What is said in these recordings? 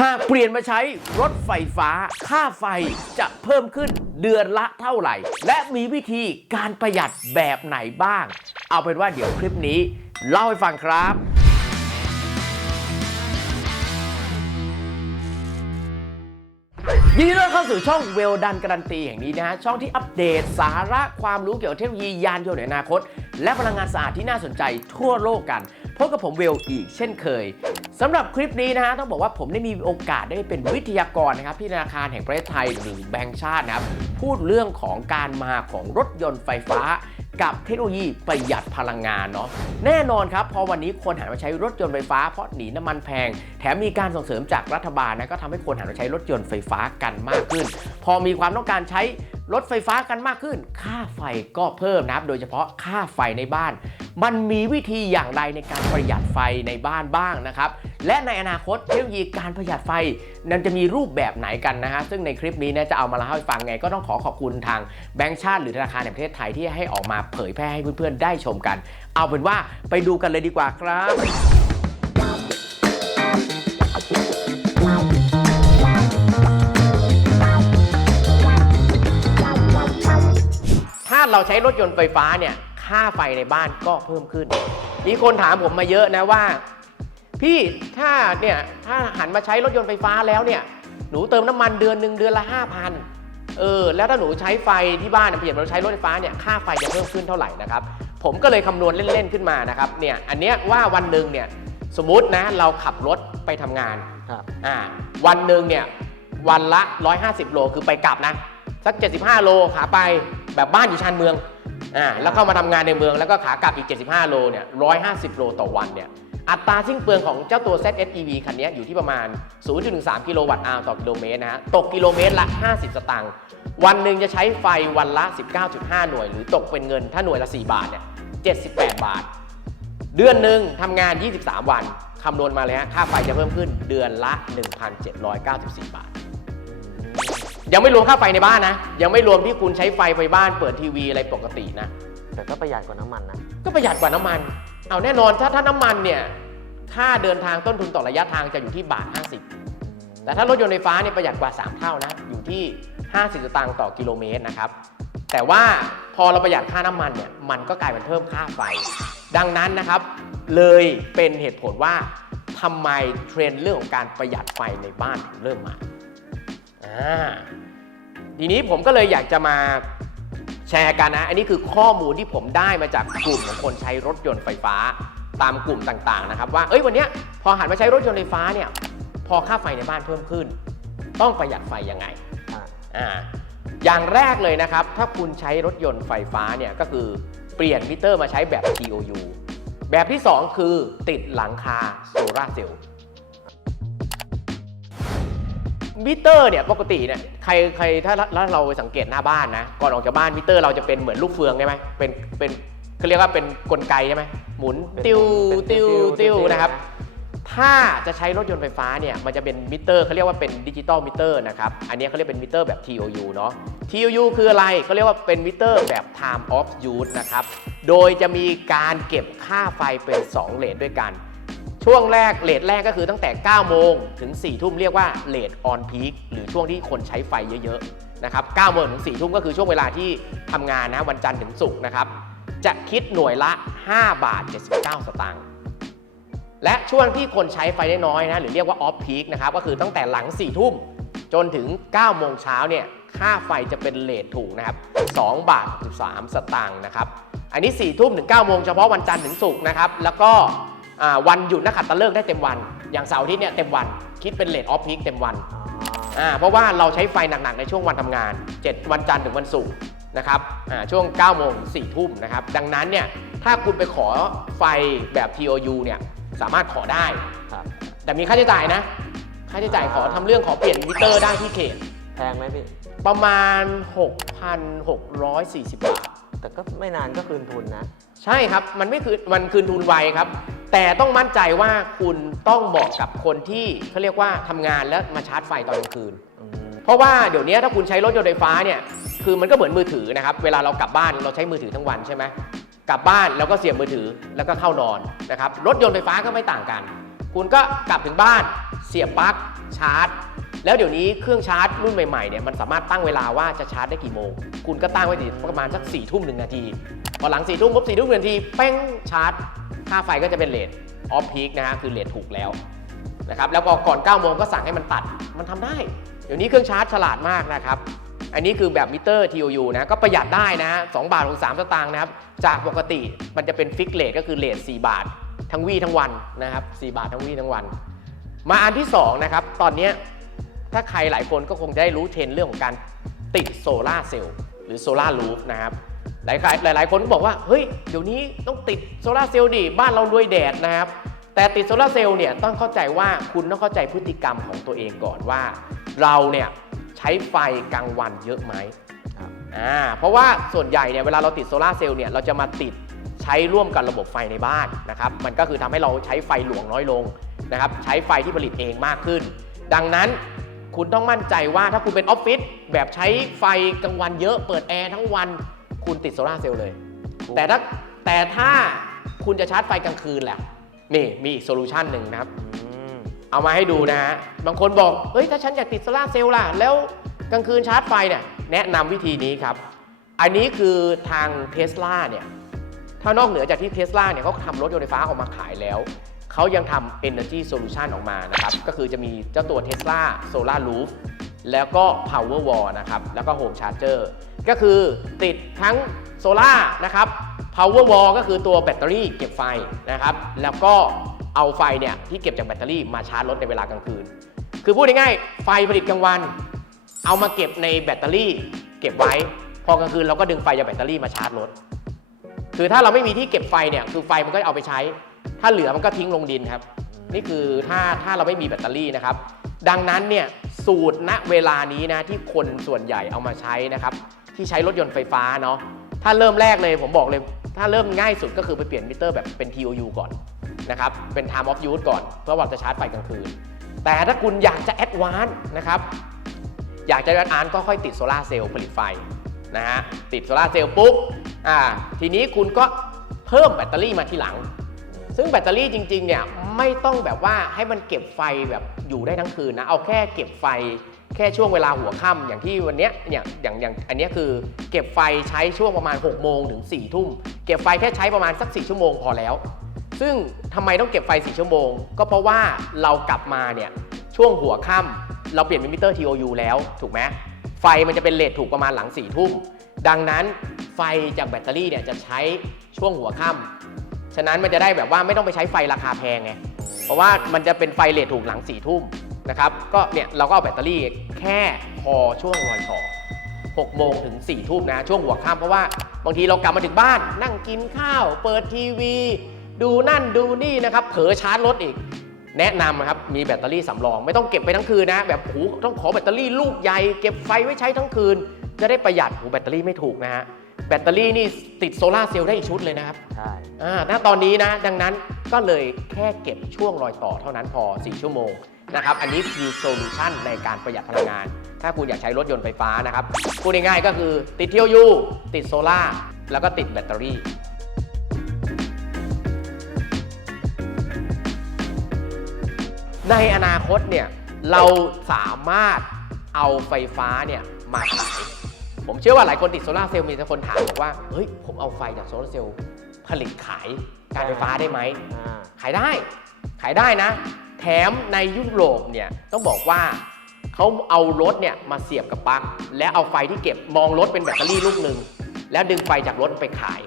หากเปลี่ยนมาใช้รถไฟฟ้า ค่าไฟจะเพิ่มขึ้นเดือนละเท่าไหร่ และมีวิธีการประหยัดแบบไหนบ้าง เอาเป็นว่าเดี๋ยวคลิปนี้ เล่าให้ฟังครับ ยินดีต้อนรับเข้าสู่ช่องเวลดันการันตีแห่งนี้นะฮะช่องที่อัปเดตสาระความรู้เกี่ยวกับเทคโนโลยียานยนต์ในอนาคต และพลังงานสะอาดที่น่าสนใจทั่วโลกกันพบกับผมเวลอีกเช่นเคย สำหรับคลิปนี้นะฮะต้องบอกว่าผมได้มีโอกาสได้เป็นวิทยากรนะครับที่ธนาคารแห่งประเทศไทยหรือแบงก์ชาตินะครับพูดเรื่องของการมาของรถยนต์ไฟฟ้า กับเทคโนโลยีประหยัดพลังงานเนาะแน่นอนครับ พอวันนี้คนหันมาใช้รถยนต์ไฟฟ้าเพราะหนีน้ำมันแพง แถมมีการส่งเสริมจากรัฐบาลนะก็ทำให้คนหันมาใช้รถยนต์ไฟฟ้ากันมากขึ้น พอมีความต้องการใช้รถไฟฟ้ากันมากขึ้น ค่าไฟก็เพิ่มนะครับ โดยเฉพาะค่าไฟในบ้าน มันมีวิธีอย่างไรในการประหยัดไฟในบ้านบ้างนะครับ และในอนาคตเทคโนโลยีการประหยัดไฟนั้นจะมีรูปแบบไหนกันนะฮะซึ่งในคลิปนี้นะจะเอามาเล่าให้ฟังไง ก็ต้องขอขอบคุณทางแบงก์ชาติ หรือธนาคารแห่งประเทศไทยที่ให้ออกมาเผยแพร่ให้เพื่อนๆได้ชมกัน เอาเป็นว่าไปดูกันเลยดีกว่าครับถ้าเราใช้รถยนต์ไฟฟ้าเนี่ย ค่าไฟในบ้านก็เพิ่มขึ้น มีคนถามผมมาเยอะนะว่า พี่ถ้าเนี่ยถ้าหันมาใช้รถยนต์ไฟฟ้าแล้วเนี่ยหนูเติมน้ำมันเดือนหนึ่งเดือนละ5,000เออแล้วถ้าหนูใช้ไฟที่บ้านเปลี่ยนมาใช้รถไฟฟ้าเนี่ยค่าไฟจะเพิ่มขึ้นเท่าไหร่นะครับผมก็เลยคำนวณเล่น ๆ ขึ้นมานะครับเนี่ยอันเนี้ยว่าวันหนึ่งเนี่ยสมมุตินะเราขับรถไปทำงานครับอ่าวันหนึ่งเนี่ยวันละ 150 โลคือไปกลับนะ สัก 75 โลขาไปแบบบ้านอยู่ชานเมือง อ่าแล้วเข้ามาทำงานในเมืองแล้วก็ขากลับอีก 75 โลเนี่ย150 โลต่อวันเนี่ยอัตราสิ้นเปลืองของเจ้าตัว ZSEV คันนี้อยู่ที่ประมาณ 0.13 กิโลวัตต์อาวต่อกิโลเมตรนะฮะตกกิโลเมตรละ 50 สตางค์วันหนึ่งจะใช้ไฟวันละ 19.5 หน่วย หรือตกเป็นเงินถ้าหน่วยละ 4 บาทเนี่ย78 บาท เดือนหนึ่งทำงาน 23 วันคำนวณมาเลยฮะค่าไฟจะเพิ่มขึ้นเดือนละ 1,794 บาท ยังไม่รวมค่าไฟในบ้านนะ ยังไม่รวมที่คุณใช้ไฟไฟบ้านเปิดทีวีอะไรปกตินะ แต่ก็ประหยัดกว่าน้ำมันนะ ก็ประหยัดกว่าน้ำมัน เอาแน่นอนถ้าถ้าน้ำมันเนี่ย ค่าเดินทางต้นทุนต่อระยะทางจะอยู่ที่บาท 50 แต่ถ้ารถยนต์ไฟฟ้าเนี่ยประหยัดกว่า 3 เท่านะ อยู่ที่ 50สตางค์ต่อกิโลเมตรนะครับ แต่ว่าพอเราประหยัดค่าน้ำมันเนี่ย มันก็กลายเป็นเพิ่มค่าไฟ ดังนั้นนะครับ เลยเป็นเหตุผลว่าทำไมเทรนด์เรื่องของการประหยัดไฟในบ้านถึงเริ่มมาอ่า ทีนี้ผมก็เลยอยากจะมาแชร์กันนะ อันนี้คือข้อมูลที่ผมได้มาจากกลุ่มของคนใช้รถยนต์ไฟฟ้าตามกลุ่มต่างๆนะครับ ว่า เอ้ยวันเนี้ยพอหันมาใช้รถยนต์ไฟฟ้าเนี่ยพอค่าไฟในบ้านเพิ่มขึ้น ต้องประหยัดไฟยังไงอ่าอ่าอย่างแรกเลยนะครับ ถ้าคุณใช้รถยนต์ไฟฟ้าเนี่ยก็คือเปลี่ยนมิเตอร์มาใช้แบบ TOU แบบที่ 2 คือติดหลังคาโซลาร์เซลล์ มิเตอร์เนี่ยปกติเนี่ยใครใครถ้าถ้าเราสังเกตหน้าบ้านนะก่อนออกจากบ้านมิเตอร์เราจะเป็นเหมือนลูกเฟืองใช่ไหมเป็นเป็นเขาเรียกว่าเป็นกลไกใช่ไหมหมุนเป็นติ้วเป็นติ้วติ้วติ้วติ้วนะครับนะถ้าจะใช้รถยนต์ไฟฟ้าเนี่ยมันจะเป็นมิเตอร์เขาเรียกว่าเป็นดิจิตอลมิเตอร์นะครับอันนี้เขาเรียกเป็นมิเตอร์แบบ TOU เนาะ TOU คืออะไรเขาเรียกว่าเป็นมิเตอร์แบบ time of use นะครับโดยจะมีการเก็บค่าไฟเป็น 2 เลทด้วยกัน ช่วงแรกเลทแรกก็คือตั้งแต่ 9 โมงถึง 4 ทุ่มเรียกว่าเลทออนพีคหรือช่วงที่คนใช้ไฟเยอะๆนะครับ9โมงถึง 4 ทุ่มก็คือช่วงเวลาที่ทำงานนะวันจันทร์ถึงศุกร์นะครับ จะคิดหน่วยละ 5 บาท 79 สตางค์และช่วงที่คนใช้ไฟได้น้อยนะหรือเรียกว่าออฟพีคนะครับก็คือตั้งแต่หลัง 4 ทุ่มจนถึง 9 โมงเช้าเนี่ยค่าไฟจะเป็นเลทถูกนะครับ2บาท63สตางค์นะครับอันนี้ 4 ทุ่มถึง 9 โมงเฉพาะวันจันทร์ถึงศุกร์นะครับแล้วก็ วันหยุดนักขัตฤกษ์ได้เต็มวัน อย่างเสาร์อาทิตย์เนี่ยเต็มวัน คิดเป็นเลทออฟพีคเต็มวันอ๋ออ่าเพราะว่าเราใช้ไฟหนักๆในช่วงวันทำงาน 7 วันจันทร์ถึงวันศุกร์นะครับอ่าช่วง9โมงถึง4ทุ่มนะครับ ดังนั้นเนี่ยถ้าคุณไปขอไฟแบบ TOU เนี่ยสามารถขอได้ครับแต่มีค่าใช้จ่ายนะ ค่าใช้จ่ายขอทำเรื่องขอเปลี่ยนมิเตอร์ได้ที่เขต แพงไหมพี่ ประมาณ 6,640 บาท แต่ก็ไม่นานก็คืนทุนนะ ใช่ครับ มันไม่คืนมันคืนทุนไวครับ แต่ต้องมั่นใจว่าคุณต้องเหมาะกับคนที่เขาเรียกว่าทำงานแล้วมาชาร์จไฟตอนกลางคืน อืม เพราะว่าเดี๋ยวนี้ถ้าคุณใช้รถยนต์ไฟฟ้าเนี่ยคือมันก็เหมือนมือถือนะครับ เวลาเรากลับบ้านเราใช้มือถือทั้งวันใช่ไหมกลับบ้านแล้วก็เสียบมือถือแล้วก็เข้านอนนะครับรถยนต์ไฟฟ้าก็ไม่ต่างกัน คุณก็กลับถึงบ้าน เสียบปลั๊กชาร์จ แล้วเดี๋ยวนี้เครื่องชาร์จรุ่นใหม่ๆเนี่ยมันสามารถตั้งเวลาว่าจะชาร์จได้กี่โมง คุณก็ตั้งไว้ที่ประมาณสัก4ี่ทุ่มหนึ่งนาที พอหลัง4ี่ทุ่มปุ๊บสี่ทุ่มหนึ่งนาทีเป้งชาร์จ ค่าไฟก็จะเป็นเลทออฟพีคนะฮะคือเลทถูกแล้วนะครับแล้วก็ก่อน9ก้าโมงก็สั่งให้มันตัดมันทำได้ เดี๋ยวนี้เครื่องชาร์จฉลาดมากนะครับอันนี้คือแบบมิเตอร์ TOU นะก็ประหยัดได้นะสองบาทถึงสามสตางค์นะครับจากปกติมันจะเป็นฟิกเลทก็คือเลท4บาท ทั้งวี่ทั้งวันนะครับ4บาททั้งวี่ทั้งวัน มาอันที่2นะครับตอนนี้ ถ้าใครหลายคนก็คงจะได้รู้เทรนด์เรื่องของการติดโซลาร์เซลล์หรือโซลาร์รูฟนะครับหลายหลายหลายคนก็บอกว่าเฮ้ยเดี๋ยวนี้ต้องติดโซลาร์เซลล์ดิบ้านเรารวยแดดนะครับแต่ติดโซลาร์เซลล์เนี่ยต้องเข้าใจว่าคุณต้องเข้าใจพฤติกรรมของตัวเองก่อนว่า เราเนี่ยใช้ไฟกลางวันเยอะไหมครับอ่าเพราะว่าส่วนใหญ่เนี่ยเวลาเราติดโซลาร์เซลล์เนี่ยเราจะมาติดใช้ร่วมกับระบบไฟในบ้านนะครับมันก็คือทำให้เราใช้ไฟหลวงน้อยลงนะครับใช้ไฟที่ผลิตเองมากขึ้น ดังนั้น คุณต้องมั่นใจว่าถ้าคุณเป็นออฟฟิศแบบใช้ไฟกลางวันเยอะเปิดแอร์ทั้งวันคุณติดโซลาร์เซลล์เลย แต่ถ้าแต่ถ้าคุณจะชาร์จไฟกลางคืนแหละนี่มีอีกโซลูชันหนึ่งนะครับอืมเอามาให้ดูนะฮะ บางคนบอก เฮ้ย ถ้าฉันอยากติดโซลาร์เซลล์ล่ะ แล้วกลางคืนชาร์จไฟเนี่ย แนะนำวิธีนี้ครับ อันนี้คือทางเท s l a เนี่ย ถ้านอกเหนือจากที่เท s l a เนี่ยเขาทำรถยนต์ไฟฟ้าออกมาขายแล้ว เขายังทำ Energy Solution ออกมานะครับ ก็คือจะมีเจ้าตัว Tesla Solar Roof แล้วก็ Power Wall นะครับ แล้วก็ Home Charger ก็คือติดทั้งโซล่านะครับ Power Wall ก็คือตัวแบตเตอรี่เก็บไฟนะครับ แล้วก็เอาไฟเนี่ยที่เก็บจากแบตเตอรี่มาชาร์จรถในเวลากลางคืน คือพูดง่ายๆไฟผลิตกลางวัน เอามาเก็บในแบตเตอรี่ เก็บไว้ พอกลางคืนเราก็ดึงไฟจากแบตเตอรี่มาชาร์จรถ คือถ้าเราไม่มีที่เก็บไฟเนี่ย คือไฟมันก็เอาไปใช้ ถ้าเหลือมันก็ทิ้งลงดินครับ นี่คือถ้าถ้าเราไม่มีแบตเตอรี่นะครับ ดังนั้นเนี่ยสูตรณเวลานี้นะที่คนส่วนใหญ่เอามาใช้นะครับ ที่ใช้รถยนต์ไฟฟ้าเนาะถ้าเริ่มแรกเลยผมบอกเลย ถ้าเริ่มง่ายสุดก็คือไปเปลี่ยนมิเตอร์แบบเป็น TOU ก่อนนะครับเป็น time of use ก่อน เพื่อว่าจะชาร์จไฟกลางคืน แต่ถ้าคุณอยากจะแอดวานซ์นะครับอยากจะแอดวานซ์ก็ค่อยติดโซลาเซลล์ผลิตไฟนะฮะติดโซลาเซลล์ปุ๊บอ่าทีนี้คุณก็เพิ่มแบตเตอรี่มาทีหลัง ซึ่งแบตเตอรี่จริงๆเนี่ยไม่ต้องแบบว่าให้มันเก็บไฟแบบอยู่ได้ทั้งคืนนะเอาแค่เก็บไฟแค่ช่วงเวลาหัวค่ำอย่างที่วันเนี้ยเนี่ยอย่างอย่างอันนี้คือเก็บไฟใช้ช่วงประมาณ6โมงถึง4ทุ่มเก็บไฟแค่ใช้ประมาณสัก 4 ชั่วโมงพอแล้ว ซึ่งทำไมต้องเก็บไฟ 4 ชั่วโมง ก็เพราะว่าเรากลับมาเนี่ยช่วงหัวค่ำเราเปลี่ยนเป็นมิเตอร์ TOU แล้วถูกไหมไฟมันจะเป็นเลทถูกประมาณหลัง4ทุ่มดังนั้นไฟจากแบตเตอรี่เนี่ยจะใช้ช่วงหัวค่ำ ฉะนั้นมันจะได้แบบว่าไม่ต้องไปใช้ไฟราคาแพงไง เพราะว่ามันจะเป็นไฟเลทถูกหลัง4ี่ทุ่มนะครับ ก็เนี่ยเราก็เอาแบตเตอรี่แค่พอช่วงรอยต่อ6โมงถึง4ี่ทุ่มนะช่วงหัวค่ำเพราะว่าบางทีเรากลับมาถึงบ้าน นั่งกินข้าว เปิดทีวี ดูนั่นดูนี่นะครับ เผลอชาร์จรถอีก แนะนำนะครับมีแบตเตอรี่สำรอง ไม่ต้องเก็บไปทั้งคืนนะ แบบหูต้องขอแบตเตอรี่ลูกใหญ่เก็บไฟไว้ใช้ทั้งคืน จะได้ประหยัดหูแบตเตอรี่ไม่ถูกนะฮะ แบตเตอรี่นี่ติดโซลาร์เซลล์ได้อีกชุดเลยนะครับใช่อ่าณตอนนี้นะ ดังนั้นก็เลยแค่เก็บช่วงรอยต่อเท่านั้นพอ 4 ชั่วโมงนะครับ อันนี้คือโซลูชันในการประหยัดพลังงาน ถ้าคุณอยากใช้รถยนต์ไฟฟ้านะครับพูดง่ายๆก็คือติดเที่ยวยูติดโซล่าร์แล้วก็ติดแบตเตอรี่ในอนาคตเนี่ยเราสามารถเอาไฟฟ้าเนี่ยมาขาย ผมเชื่อว่าหลายคนติดโซลาร์เซลล์มีแต่คนถามบอกว่า เฮ้ย ผมเอาไฟจากโซลาร์เซลล์ผลิตขายการไฟฟ้าได้ไหมอ่าขายได้ ขายได้นะ แถมในยุโรปเนี่ยต้องบอกว่าเขาเอารถเนี่ยมาเสียบกับปลั๊กและเอาไฟที่เก็บมองรถเป็นแบตเตอรี่ลูกหนึ่งแล้วดึงไฟจากรถไปขาย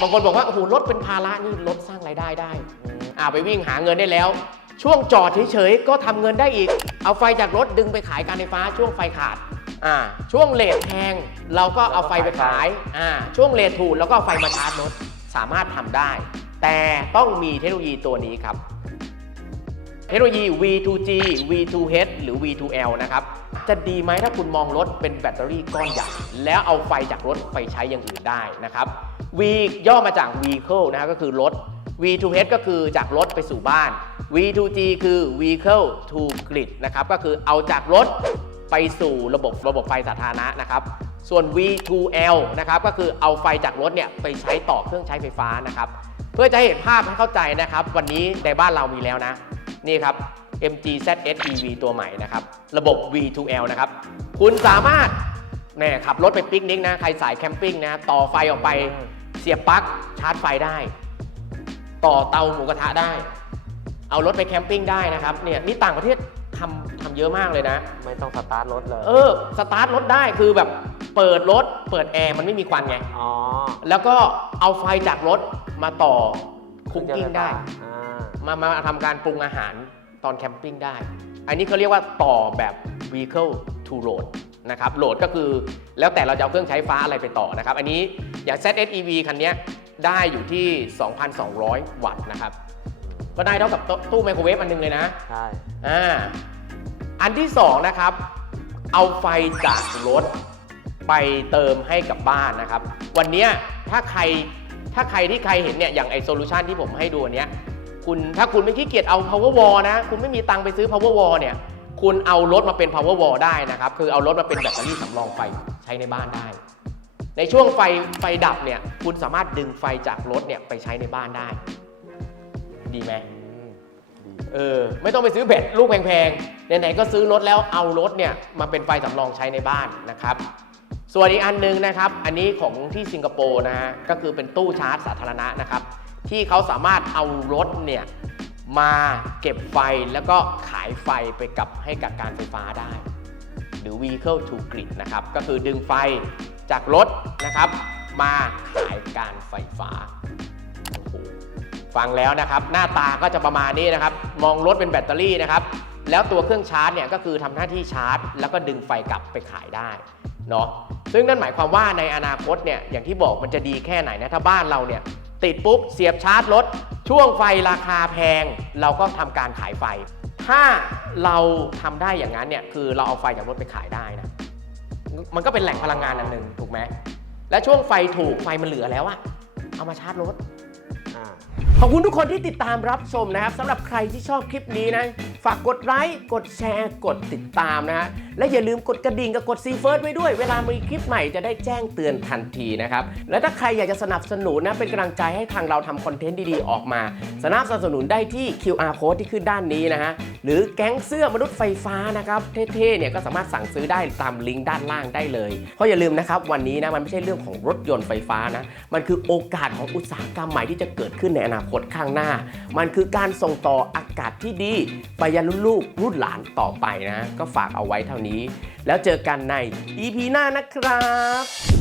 บางคนบอกว่าโอ้โหรถเป็นภาระนี่รถสร้างรายได้ได้อืมอ่าไปวิ่งหาเงินได้แล้ว ช่วงจอดเฉยๆก็ทำเงินได้อีก เอาไฟจากรถดึงไปขายการไฟฟ้าช่วงไฟขาด อ่าช่วงเลทแพงเราก็เอาไฟไปขายอ่าช่วงเลทถูกแล้วก็เอาไฟมาชาร์จรถสามารถทำได้ แต่ต้องมีเทคโนโลยีตัวนี้ครับ เทคโนโลยี V2G V2H หรือ V2L นะครับ จะดีไหมถ้าคุณมองรถเป็นแบตเตอรี่ก้อนใหญ่แล้วเอาไฟจากรถไปใช้อย่างอื่นได้นะครับ V ย่อมาจาก Vehicle นะครับก็คือรถ V2H ก็คือจากรถไปสู่บ้าน V2G คือ Vehicle to Grid นะครับ ก็คือเอาจากรถ ไปสู่ระบบระบบไฟสาธารณะนะครับ ส่วน V2L นะครับก็คือเอาไฟจากรถเนี่ยไปใช้ต่อเครื่องใช้ไฟฟ้านะครับ เพื่อจะให้เห็นภาพให้เข้าใจนะครับ วันนี้ในบ้านเรามีแล้วนะ นี่ครับ MG ZS EV ตัวใหม่นะครับ ระบบ V2L นะครับ คุณสามารถแน่ขับรถไปปิกนิกนะ ใครสายแคมปิ้งนะ ต่อไฟออกไปเสียบปลั๊กชาร์จไฟได้ ต่อเตาหมูกระทะได้ เอารถไปแคมปิ้งได้นะครับ เนี่ยนี่ต่างประเทศทำ เยอะมากเลยนะ ไม่ต้องสตาร์ทรถเลย เออ สตาร์ทรถได้คือแบบเปิดรถ เปิดแอร์มันไม่มีควันไง อ๋อแล้วก็เอาไฟจากรถมาต่อคุกกิ้งได้ อ่ามามาทำการปรุงอาหารตอนแคมปิ้งได้ อันนี้เขาเรียกว่าต่อแบบ vehicle to load นะครับ โหลดก็คือแล้วแต่เราจะเอาเครื่องใช้ฟ้าอะไรไปต่อนะครับ อันนี้อย่าง ZSEV คันเนี้ยได้อยู่ที่ 2,200 วัตต์นะครับ ก็ได้เท่ากับโต๊ะตู้ไมโครเวฟอันหนึงเลยนะ ใช่ อ่า อันที่2นะครับ เอาไฟจากรถไปเติมให้กับบ้านนะครับ วันนี้ถ้าใครถ้าใครที่ใครเห็นเนี่ยอย่างไอโซลูชันที่ผมให้ดูอันเนี้ยคุณถ้าคุณไม่ขี้เกียจเอา power wall นะ คุณไม่มีตังไปซื้อ power wall เนี่ยคุณเอารถมาเป็น power wall ได้นะครับ คือเอารถมาเป็นแบตเตอรี่สำรองไฟใช้ในบ้านได้ ในช่วงไฟไฟดับเนี่ยคุณสามารถดึงไฟจากรถเนี่ยไปใช้ในบ้านได้ ดีไหม เออไม่ต้องไปซื้อแบตลูกแพงๆไหนๆก็ซื้อรถแล้วเอารถเนี่ยมาเป็นไฟสำรองใช้ในบ้านนะครับ ส่วนอีกอันหนึงนะครับ อันนี้ของที่สิงคโปร์นะฮะก็คือเป็นตู้ชาร์จสาธารณะนะครับ ที่เขาสามารถเอารถเนี่ยมาเก็บไฟแล้วก็ขายไฟไปกับให้กับการไฟฟ้าได้ หรือ vehicle to grid นะครับ ก็คือดึงไฟจากรถนะครับ มาขายการไฟฟ้า ฟังแล้วนะครับ หน้าตาก็จะประมาณนี้นะครับ มองรถเป็นแบตเตอรี่นะครับ แล้วตัวเครื่องชาร์จเนี่ยก็คือทำหน้าที่ชาร์จ แล้วก็ดึงไฟกลับไปขายได้เนาะซึ่งนั่นหมายความว่าในอนาคตเนี่ยอย่างที่บอกมันจะดีแค่ไหนนะถ้าบ้านเราเนี่ยติดปุ๊บเสียบชาร์จรถช่วงไฟราคาแพง เราก็ทำการขายไฟ ถ้าเราทำได้อย่างนั้นเนี่ยคือเราเอาไฟจากรถไปขายได้นะมันก็เป็นแหล่งพลังงานอันหนึ่งถูกไหมและช่วงไฟถูกไฟมันเหลือแล้วอะเอามาชาร์จรถ ขอบคุณทุกคนที่ติดตามรับชมนะครับสำหรับใครที่ชอบคลิปนี้นะ ฝากกดไลค์กดแชร์กดติดตามนะฮะและอย่าลืมกดกระดิ่งกับกดซีเฟิร์สไว้ด้วย เวลามีคลิปใหม่จะได้แจ้งเตือนทันทีนะครับ และถ้าใครอยากจะสนับสนุนนะเป็นกำลังใจให้ทางเราทำคอนเทนต์ดีๆ ออกมา สนับสนุนได้ที่ QR code ที่ขึ้นด้านนี้นะฮะหรือแก๊งเสื้อมนุษย์ไฟฟ้านะครับเท่ๆเนี่ยก็สามารถสั่งซื้อได้ตามลิงก์ด้านล่างได้เลยเพราะอย่าลืมนะครับวันนี้นะมันไม่ใช่เรื่องของรถยนต์ไฟฟ้านะมันคือโอกาสของอุตสาหกรรมใหม่ที่จะเกิดขึ้นในอนาคตข้างหน้า มันคือการส่งต่ออากาศที่ดีไปยังรุ่นลูกรุ่นหลานต่อไปนะ ก็ฝากเอาไว้เท่านี้ แล้วเจอกันใน EP หน้านะครับ